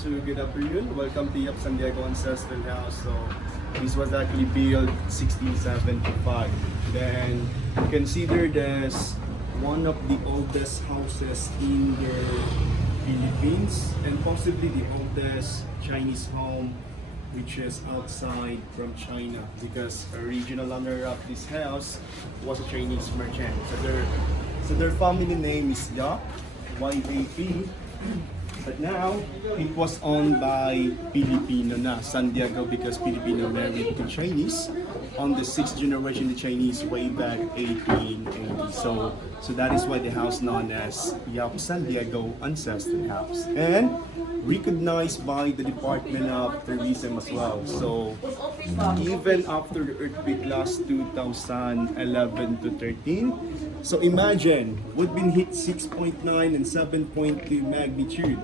So good afternoon. Welcome to San Diego Ancestral House. So this was actually built 1675. Then considered as one of the oldest houses in the Philippines and possibly the oldest Chinese home which is outside from China, because original owner of this house was a Chinese merchant. So their family name is Yap, Y-A-P. But now, it was owned by Filipino na, San Diego, because Filipino married to Chinese on the 6th generation, the Chinese, way back 1880. So that is why the house known as Yap San Diego Ancestral House. And recognized by the Department of Tourism as well. So even after the earthquake last 2011 to 13, so imagine, we've been hit 6.9 and 7.2 magnitude.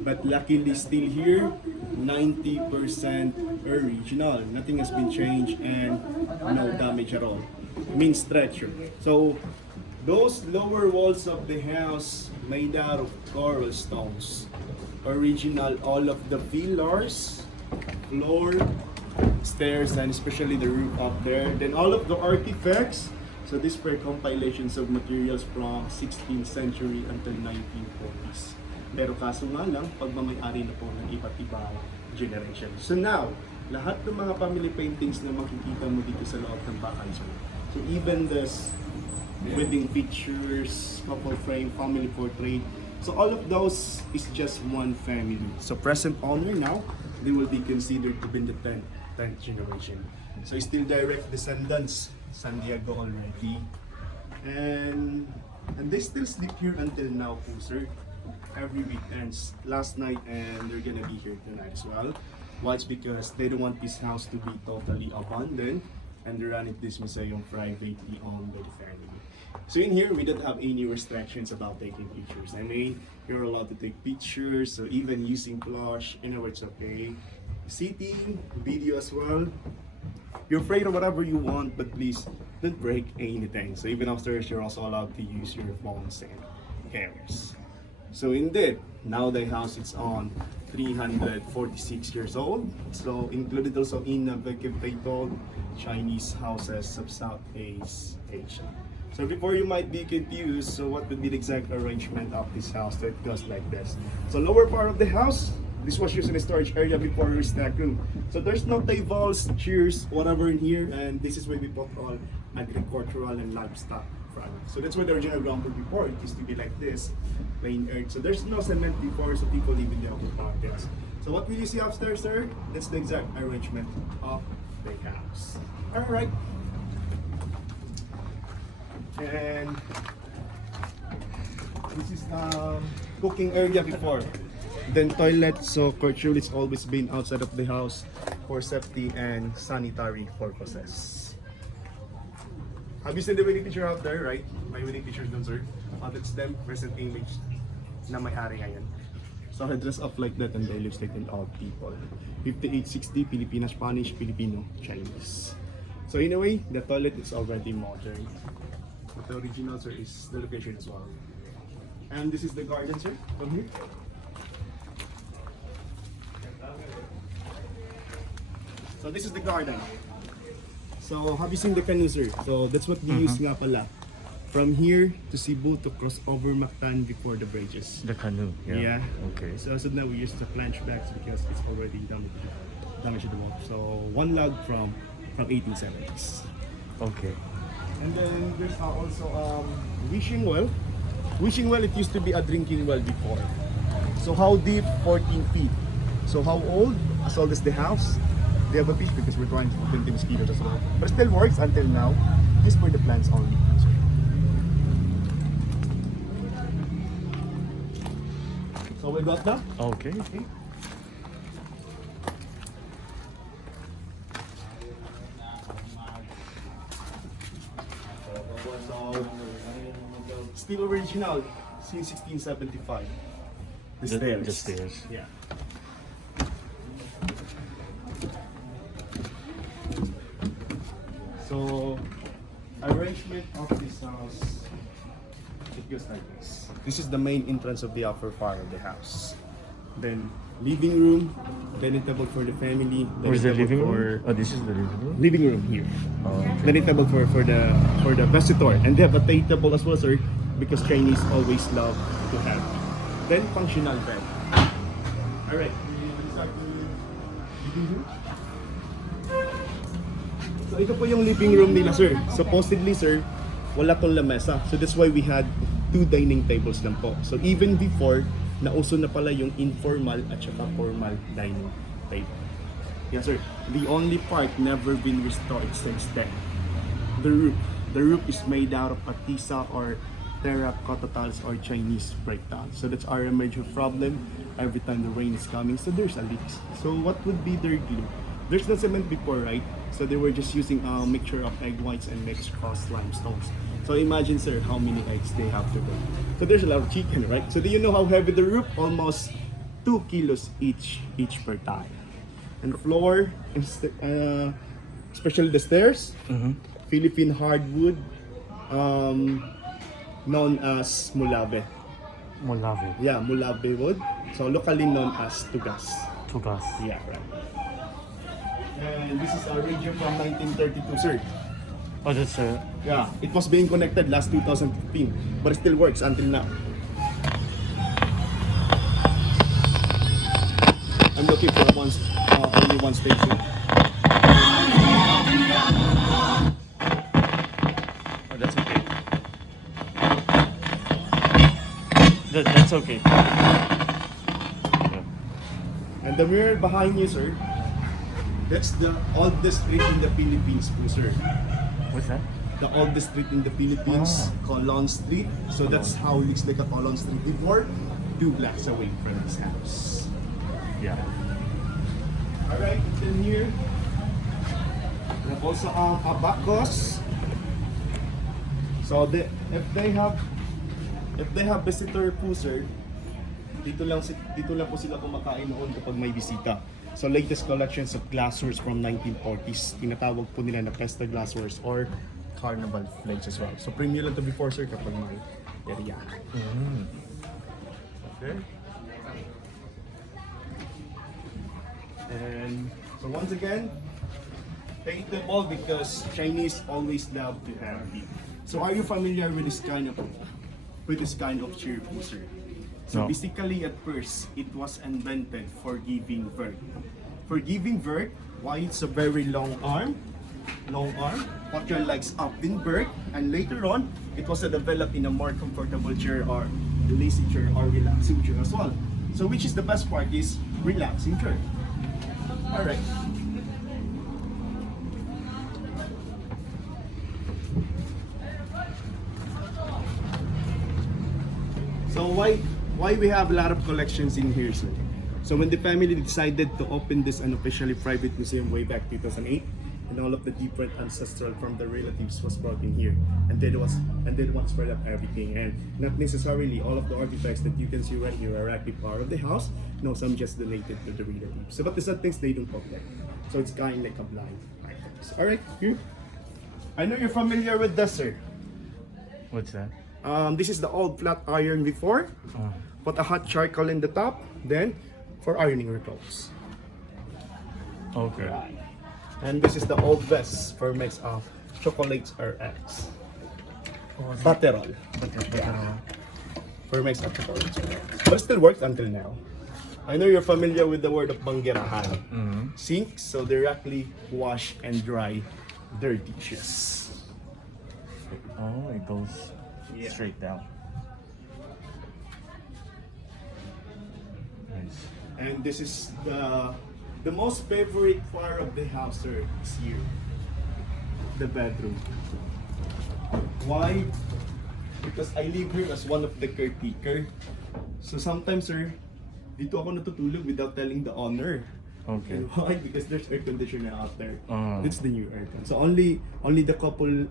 But luckily still here, 90% original. Nothing has been changed and no damage at all. Mean structure. So those lower walls of the house made out of coral stones. Original, all of the pillars, floor, stairs, and especially the roof up there. Then all of the artifacts. So these were compilations of materials from 16th century until 1940s. Pero kaso nga lang, pagmamayari na po ng iba't ibang generation. So now, lahat ng mga family paintings na makikita mo dito sa loob ng bahay. So even this wedding pictures, couple frame, family portrait. So all of those is just one family. So present owner now, they will be considered to be the 10th generation. So still direct descendants, San Diego already. And they still sleep here until now po, sir. Every weekends, last night, and they're gonna be here tonight as well. Why? It's because they don't want this house to be totally abandoned, and they're running this museum privately owned by the family. So in here, we don't have any restrictions about taking pictures. I mean, you're allowed to take pictures, so even using flash, it's okay. Sitting, video as well. You're afraid of whatever you want, but please don't break anything. So even upstairs, you're also allowed to use your phones and cameras. So indeed, now the house is on 346 years old. So included also in a vegetated Chinese houses of Southeast Asia. So before you might be confused, so what would be the exact arrangement of this house? So it goes like this. So lower part of the house, this was used in a storage area before your snack room. So there's no tables, chairs, whatever in here, and this is where we put all agricultural and livestock products. So that's why the original ground floor before, it used to be like this, plain earth. So there's no cement before, so people live in the upper pockets. So what will you see upstairs, sir? That's the exact arrangement of the house. All right. And this is cooking area before. Then toilet, so culturally it's always been outside of the house for safety and sanitary purposes. Have you seen the wedding picture out there, right? My wedding pictures doon, sir. That's them, present image na may-ari ngayon. So I dress up like that and they live like an old people. 5860, Filipina, Spanish, Filipino, Chinese. So in a way, the toilet is already modern. But the original, sir, is the location as well. And this is the garden, sir, from here. So this is the garden. So have you seen the canoe, sir? So that's what they use nga pala. From here to Cebu to cross over Mactan before the bridges. The canoe, yeah. Okay. So now we use the planche backs because it's already damaged to the wall. So one log from 1870s. Okay. And then there's also wishing well. Wishing well, it used to be a drinking well before. So how deep? 14 feet. So how old? As old as the house. They have a fish because we're trying to prevent the mosquitoes as well. But it still works until now. Just for the plants only. So we got that. Okay. So still original since 1675. The stairs. The stairs. Yeah. So arrangement of this house, it goes like this. This is the main entrance of the upper part of the house. Then living room, dining table for the family. Where's the dining table living room? Oh, this is the living room? Living room here. Oh, okay. Dining table for the visitor, and they have a tea table as well, sir, because Chinese always love to have. Then functional bed. All right. So ito po yung living room nila, sir. Supposedly, sir, wala tong lamesa. So that's why we had 2 dining tables lang po. So even before, nauso na pala yung informal at saka formal dining table. Yes, sir. The only part never been restored since then. The roof. The roof is made out of patisa or terracotta tiles or Chinese brick tiles. So that's our major problem every time the rain is coming. So there's a leak. So what would be their glue? There's no cement before, right? So they were just using a mixture of egg whites and mixed cross limestones. So imagine, sir, how many eggs they have to do. So there's a lot of chicken, right? So do you know how heavy the roof? Almost 2 kilos each per tile. And the floor, especially the stairs, Philippine hardwood, known as mulave. Molave. Yeah, mulave wood. So locally known as tugas. Tugas. Yeah, right. And this is a radio from 1932, sir. Oh, that's Yeah, it was being connected last 2015, but it still works until now. I'm looking for only one station. Oh, that's okay. That's okay. Yeah. And the mirror behind you, sir, that's the oldest street in the Philippines, po, sir. What's that? The oldest street in the Philippines, Colon Street. So that's how it looks like a Colon Street before, 2 blocks away from this house. Yeah. Alright, then here, we have also a bakos. So if they have visitor po, sir, dito lang po sila kumakain noon kapag may bisita. So latest collections of glasswares from 1940s. Tinatawag po nila na Pesta glasswares or Carnival flakes as well. So premium lang to before, sir, kapag may area. Okay. And so once again, paintable because Chinese always love to have it. So are you familiar with this kind of chair, sir? So No. basically at first, it was invented for giving birth. For giving birth, why it's a very long arm, put your legs up in birth, and later on, it was developed in a more comfortable chair or lazy chair or relaxing chair as well. So which is the best part is relaxing chair. Alright. So why we have a lot of collections in here, sir? So when the family decided to open this unofficially private museum way back 2008, and all of the different ancestral from the relatives was brought in here, and then one spread up everything, and not necessarily all of the artifacts that you can see right here are actually part of the house. No, some just donated to the relatives. So but there's some things they don't public. So it's kind of like a blind items. All right, here. I know you're familiar with this, sir. What's that? This is the old flat iron before. Put a hot charcoal in the top, then for ironing your clothes. Okay. And this is the old vest for mix of chocolates or eggs. Butterol. For mix of chocolates or eggs. But it still works until now. I know you're familiar with the word of banggerahan. Sinks, so directly wash and dry their dishes. Oh, it goes straight down. Nice. And this is the most favorite part of the house, sir, is here. The bedroom. Why? Because I live here as one of the caretaker. So sometimes, sir, dito ako natutulog without telling the owner. Okay. And why? Because there's air conditioner out there. Uh-huh. It's the new aircon. So only the couple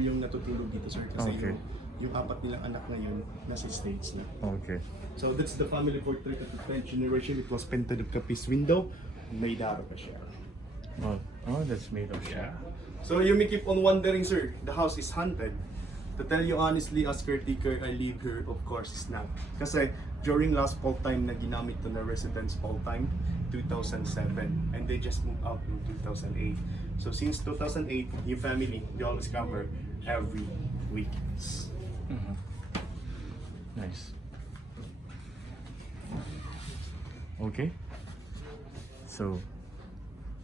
yung natutulog dito, sir, kasi Okay. yung 4 nilang anak ngayon nasa States na. Okay. So that's the family portrait of the 10th generation. It was painted of Capiz window, made out of a shell. Oh, that's made of shell. So you may keep on wondering, sir, the house is haunted. To tell you honestly, as caretaker, I live here, of course, is not. Kasi during last fall time na ginamit to na residence fall time, 2007, and they just moved out in 2008. So since 2008, yung family, they always come here every weekends. Nice. Okay. So,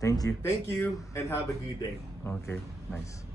thank you. Thank you, and have a good day. Okay, nice.